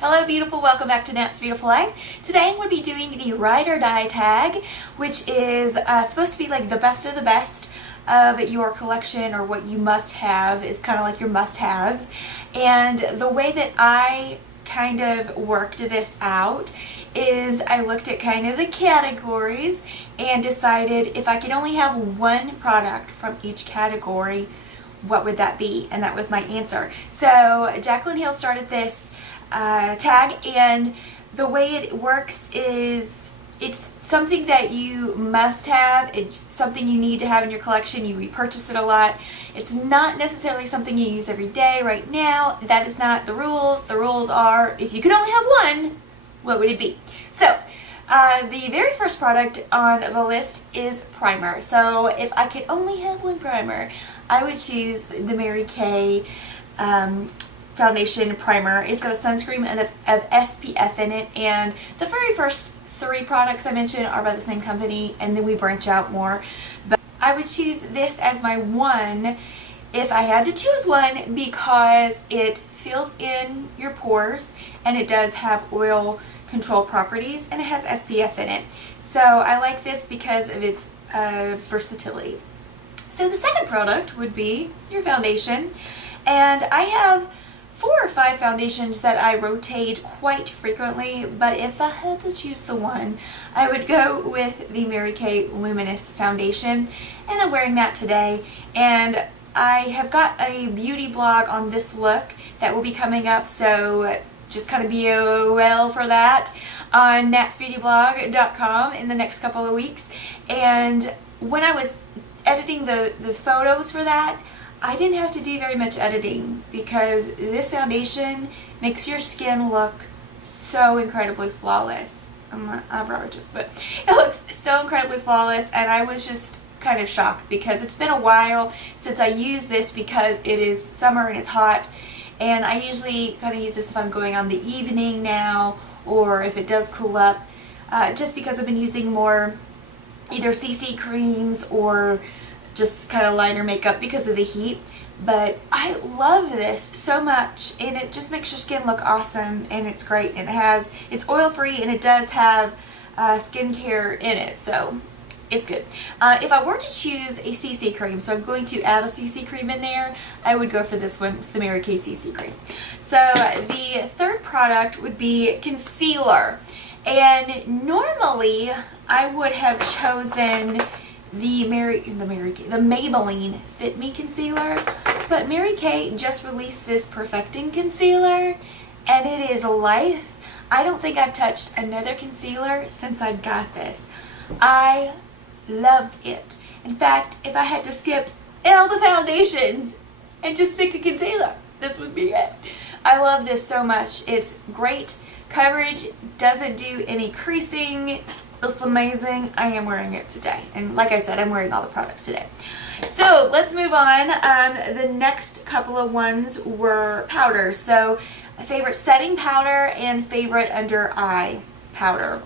Hello beautiful, welcome back to Nat's Beautiful Life. Today I'm going to be doing the Ride or Die tag, which is supposed to be like the best of your collection, or what you must have. Is kind of like your must-haves. And the way that I kind of worked this out is I looked at kind of the categories and decided if I could only have one product from each category, what would that be? And that was my answer. So Jaclyn Hill started this tag, and the way it works is it's something that you must have. It's something you need to have in your collection. You repurchase it a lot. It's not necessarily something you use every day. Right now, that is not the rules. The rules are if you could only have one, what would it be? So the very first product on the list is primer. So if I could only have one primer, I would choose the Mary Kay foundation primer. It's got a sunscreen and of SPF in it, and the very first three products I mentioned are by the same company, and then we branch out more. But I would choose this as my one if I had to choose one, because it fills in your pores and it does have oil control properties and it has SPF in it. So I like this because of its versatility. So the second product would be your foundation, and I have 4 or 5 foundations that I rotate quite frequently, but if I had to choose the one, I would go with the Mary Kay Luminous foundation, and I'm wearing that today. And I have got a beauty blog on this look that will be coming up, so just kind of be well for that on natsbeautyblog.com in the next couple of weeks. And when I was editing the photos for that, I didn't have to do very much editing, because this foundation makes your skin look so incredibly flawless. My eyebrow just, but it looks so incredibly flawless, and I was just kind of shocked because it's been a while since I used this, because it is summer and it's hot, and I usually kind of use this if I'm going on the evening now, or if it does cool up, just because I've been using more either CC creams or just kind of lighter makeup because of the heat. But I love this so much, and it just makes your skin look awesome, and it's great, and it's oil free, and it does have skincare in it, so it's good. If I were to choose a CC cream, so I'm going to add a CC cream in there, I would go for this one. It's the Mary Kay CC cream. So the third product would be concealer, and normally I would have chosen the Maybelline FitMe concealer, but Mary Kay just released this perfecting concealer, and it is life. I don't think I've touched another concealer since I got this. I love it. In fact, if I had to skip all the foundations and just pick a concealer, this would be it. I love this so much. It's great coverage, doesn't do any creasing. It's amazing. I am wearing it today, and like I said, I'm wearing all the products today. So let's move on. The next couple of ones were powders. So a favorite setting powder and favorite under eye powder.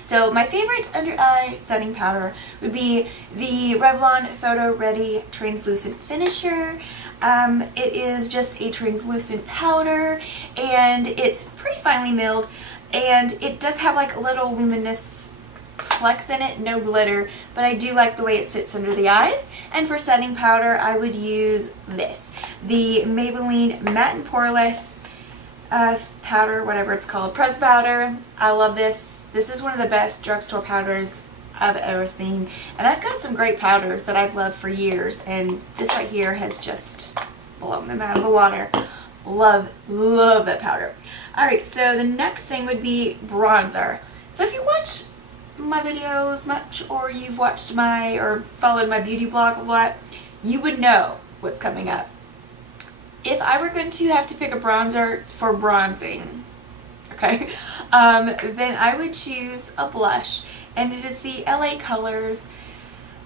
So my favorite under eye setting powder would be the Revlon Photo Ready Translucent Finisher. It is just a translucent powder, and it's pretty finely milled, and it does have like a little luminous flecks in it, no glitter, but I do like the way it sits under the eyes. And for setting powder, I would use this, the Maybelline Matte and Poreless powder, whatever it's called, pressed powder. I love this. This is one of the best drugstore powders I've ever seen, and I've got some great powders that I've loved for years, and this right here has just blown them out of the water. Love that powder. Alright, so the next thing would be bronzer. So if you watch my videos much, or you've watched or followed my beauty blog a lot, you would know what's coming up. If I were going to have to pick a bronzer for bronzing, okay, then I would choose a blush, and it is the LA Colors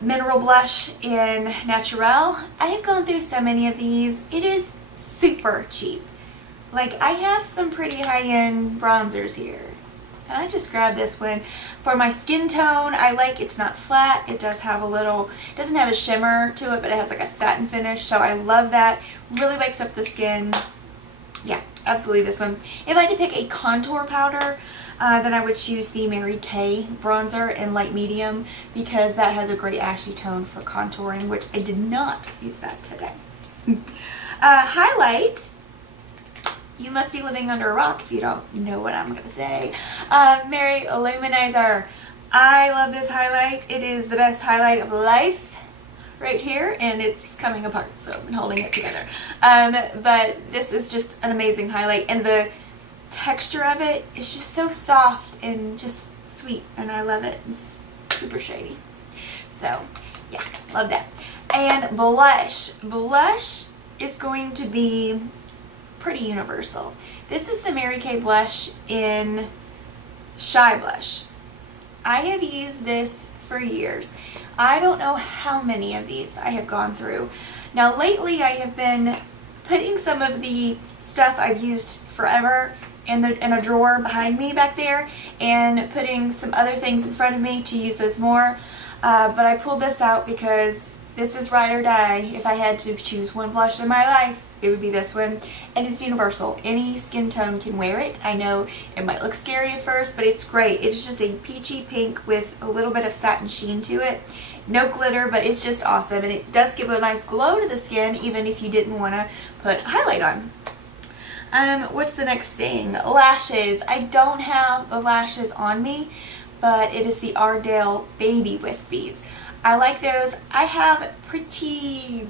Mineral Blush in Naturel. I have gone through so many of these. It is super cheap. Like, I have some pretty high-end bronzers here, and I just grabbed this one. For my skin tone, I like it's not flat. It does have it doesn't have a shimmer to it, but it has like a satin finish, so I love that. Really wakes up the skin. Yeah, absolutely this one. If I had to pick a contour powder, then I would choose the Mary Kay bronzer in light medium because that has a great ashy tone for contouring, which I did not use that today. Highlight. You must be living under a rock if you don't know what I'm going to say. Mary Luminizer. I love this highlight. It is the best highlight of life right here, and it's coming apart, so I've been holding it together. But this is just an amazing highlight, and the texture of it is just so soft and just sweet, and I love it. It's super shady. So yeah, love that. And blush. Blush is going to be pretty universal. This is the Mary Kay blush in Shy Blush. I have used this for years. I don't know how many of these I have gone through. Now lately I have been putting some of the stuff I've used forever in a drawer behind me back there and putting some other things in front of me to use those more. But I pulled this out because this is ride or die. If I had to choose one blush in my life, it would be this one, and it's universal. Any skin tone can wear it. I know it might look scary at first, but it's great. It's just a peachy pink with a little bit of satin sheen to it. No glitter, but it's just awesome, and it does give a nice glow to the skin even if you didn't want to put highlight on. What's the next thing? Lashes. I don't have the lashes on me, but it is the Ardell Baby Wispies. I like those. I have pretty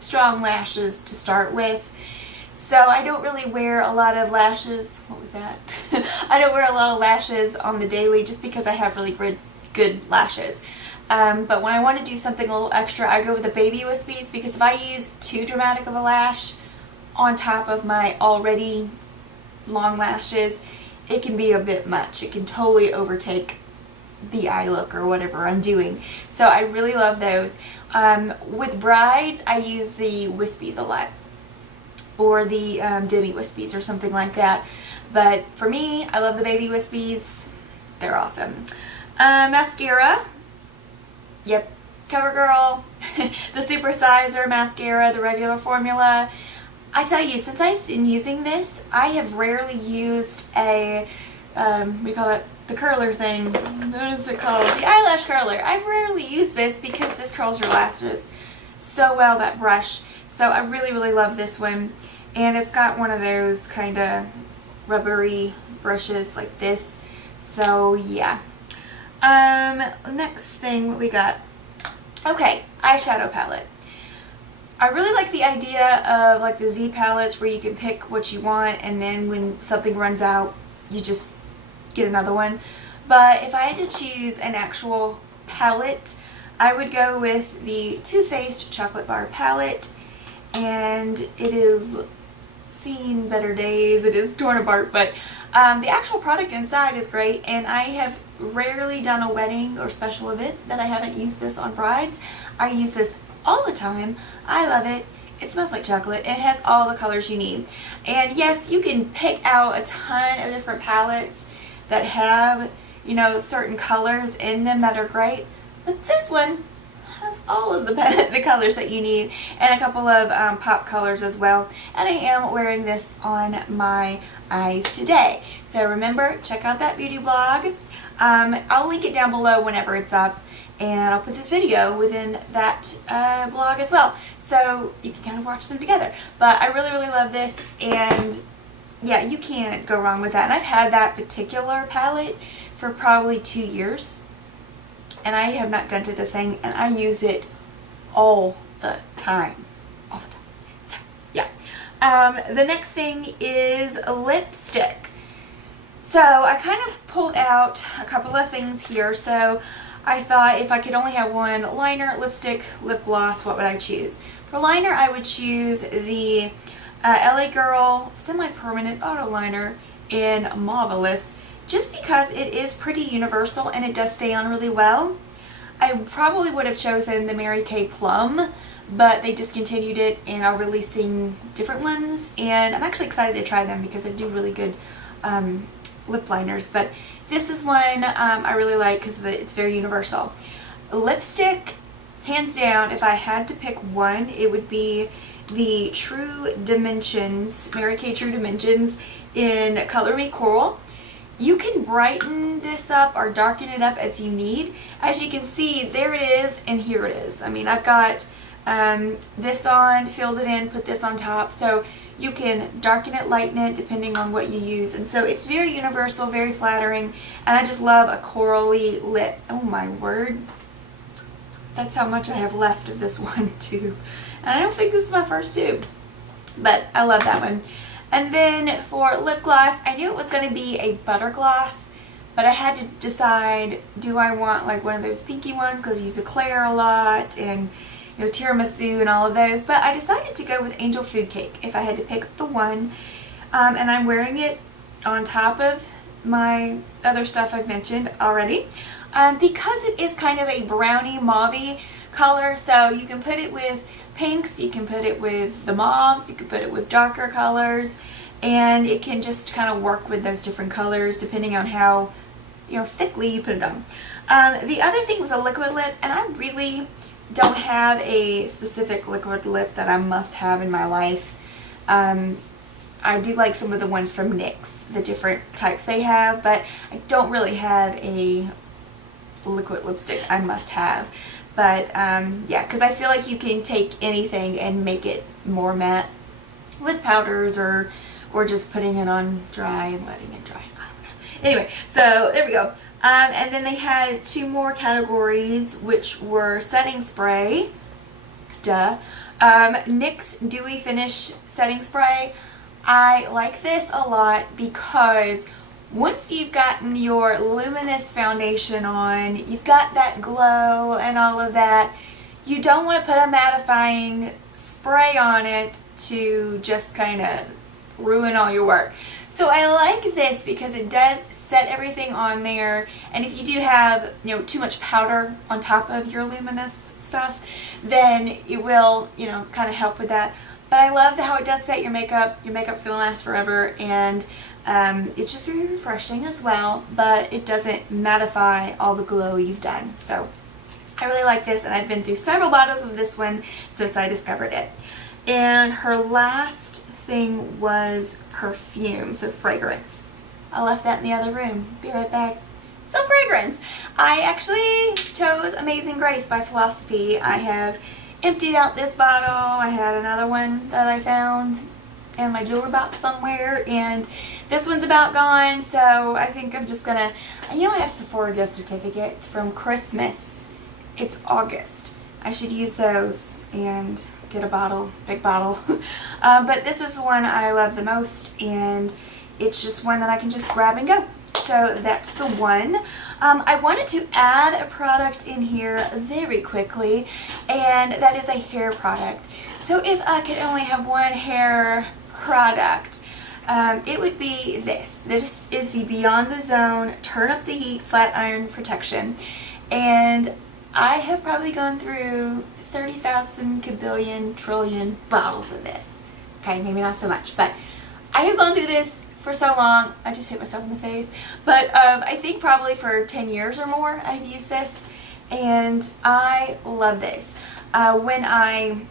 strong lashes to start with, so I don't really wear a lot of lashes. What was that? I don't wear a lot of lashes on the daily just because I have really good lashes. But when I want to do something a little extra, I go with the Baby Wispies, because if I use too dramatic of a lash on top of my already long lashes, it can be a bit much. It can totally overtake the eye look or whatever I'm doing. So I really love those. With brides, I use the Wispies a lot, or the Debbie Wispies or something like that. But for me, I love the Baby Wispies. They're awesome. Mascara. Yep, CoverGirl, the Super Sizer mascara, the regular formula. I tell you, since I've been using this, I have rarely used a, we call it the curler thing. What is it called? The eyelash curler. I've rarely used this because this curls your lashes so well, that brush. So I really, really love this one. And it's got one of those kind of rubbery brushes like this. So yeah. Next thing, what we got? Okay, eyeshadow palette. I really like the idea of like the Z palettes where you can pick what you want, and then when something runs out, you just get another one. But if I had to choose an actual palette, I would go with the Too Faced Chocolate Bar palette, and it is seen better days. It is torn apart, but the actual product inside is great, and I have rarely done a wedding or special event that I haven't used this on brides. I use this all the time. I love it. It smells like chocolate. It has all the colors you need. And yes, you can pick out a ton of different palettes that have, you know, certain colors in them that are great, but this one has all of the colors that you need, and a couple of pop colors as well. And I am wearing this on my eyes today. So remember, check out that beauty blog. I'll link it down below whenever it's up, and I'll put this video within that blog as well, so you can kind of watch them together. But I really, really love this, and yeah, you can't go wrong with that. And I've had that particular palette for probably 2 years, and I have not dented a thing, and I use it all the time. All the time. So, yeah. The next thing is lipstick. So I kind of pulled out a couple of things here. So I thought if I could only have one: liner, lipstick, lip gloss, what would I choose? For liner, I would choose the LA Girl Semi-Permanent Auto Liner in Marvelous, just because it is pretty universal and it does stay on really well. I probably would have chosen the Mary Kay Plum, but they discontinued it and are releasing different ones, and I'm actually excited to try them because they do really good lip liners. But this is one I really like because it's very universal. Lipstick, hands down, if I had to pick one, it would be the True Dimensions, Mary Kay True Dimensions in Color Me Coral. You can brighten this up or darken it up as you need. As you can see, there it is and here it is. I mean, I've got this on, filled it in, put this on top, so you can darken it, lighten it, depending on what you use. And so it's very universal, very flattering, and I just love a corally lip. Oh my word. That's how much I have left of this one too. And I don't think this is my first tube, but I love that one. And then for lip gloss, I knew it was going to be a butter gloss, but I had to decide, do I want like one of those pinky ones, because I use eclair a lot, and you know, tiramisu and all of those. But I decided to go with Angel Food Cake if I had to pick the one. And I'm wearing it on top of my other stuff I've mentioned already. Because it is kind of a brownie mauve color, so you can put it with pinks, you can put it with the mauves, you can put it with darker colors, and it can just kind of work with those different colors depending on how, you know, thickly you put it on. The other thing was a liquid lip, and I really don't have a specific liquid lip that I must have in my life. I do like some of the ones from NYX, the different types they have, but I don't really have a liquid lipstick I must have. But yeah, because I feel like you can take anything and make it more matte with powders or just putting it on dry and letting it dry. I don't know. Anyway, so there we go. And then they had two more categories, which were setting spray. Duh. NYX Dewy Finish Setting Spray. I like this a lot because once you've gotten your Luminous foundation on, you've got that glow and all of that, you don't want to put a mattifying spray on it to just kind of ruin all your work. So I like this because it does set everything on there, and if you do have, you know, too much powder on top of your Luminous stuff, then it will, you know, kind of help with that. But I love how it does set your makeup. Your makeup's going to last forever, and it's just very refreshing as well, but it doesn't mattify all the glow you've done. So I really like this, and I've been through several bottles of this one since I discovered it. And her last thing was perfume, so fragrance. I left that in the other room. Be right back. So fragrance. I actually chose Amazing Grace by Philosophy. I have emptied out this bottle. I had another one that I found in my jewelry box somewhere, and this one's about gone, so I think I'm just gonna, you know, I have Sephora gift certificates from Christmas. It's August. I should use those and get a bottle, big bottle. But this is the one I love the most, and it's just one that I can just grab and go. So that's the one. I wanted to add a product in here very quickly, and that is a hair product. So if I could only have one hair product, it would be this. This is the Beyond the Zone Turn Up the Heat Flat Iron Protection, and I have probably gone through 30,000 kabillion trillion bottles of this. Okay, maybe not so much, but I have gone through this for so long. I just hit myself in the face, but I think probably for 10 years or more I've used this, and I love this. When I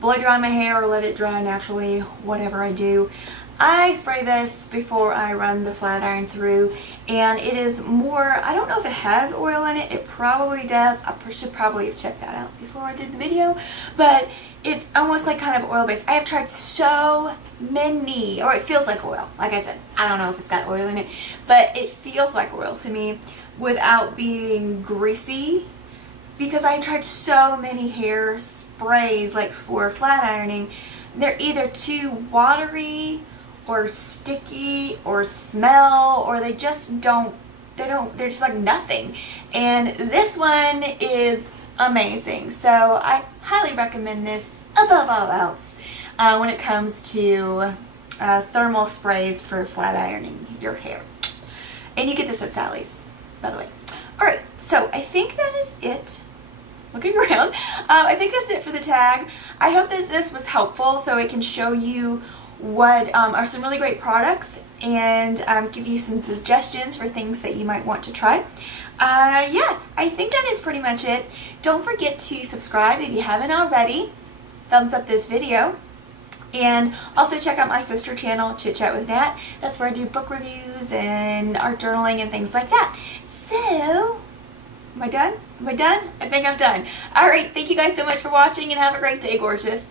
blow dry my hair or let it dry naturally, whatever I do, I spray this before I run the flat iron through, and it is more, I don't know if it has oil in it. It probably does. I should probably have checked that out before I did the video, but it's almost like kind of oil based. I have tried so many, or it feels like oil. Like I said, I don't know if it's got oil in it, but it feels like oil to me without being greasy, because I tried so many hair sprays like for flat ironing. They're either too watery or sticky or smell, or they just don't, they're just like nothing. And this one is amazing. So I highly recommend this above all else when it comes to thermal sprays for flat ironing your hair. And you get this at Sally's, by the way. Alright, so I think that is it. Looking around, I think that's it for the tag. I hope that this was helpful so it can show you what are some really great products, and give you some suggestions for things that you might want to try. Yeah, I think that is pretty much it. Don't forget to subscribe if you haven't already. thumbs up this video. And also check out my sister channel, Chit Chat with Nat. That's where I do book reviews and art journaling and things like that. So, am I done? Am I done? I think I'm done. Alright, thank you guys so much for watching and have a great day, gorgeous.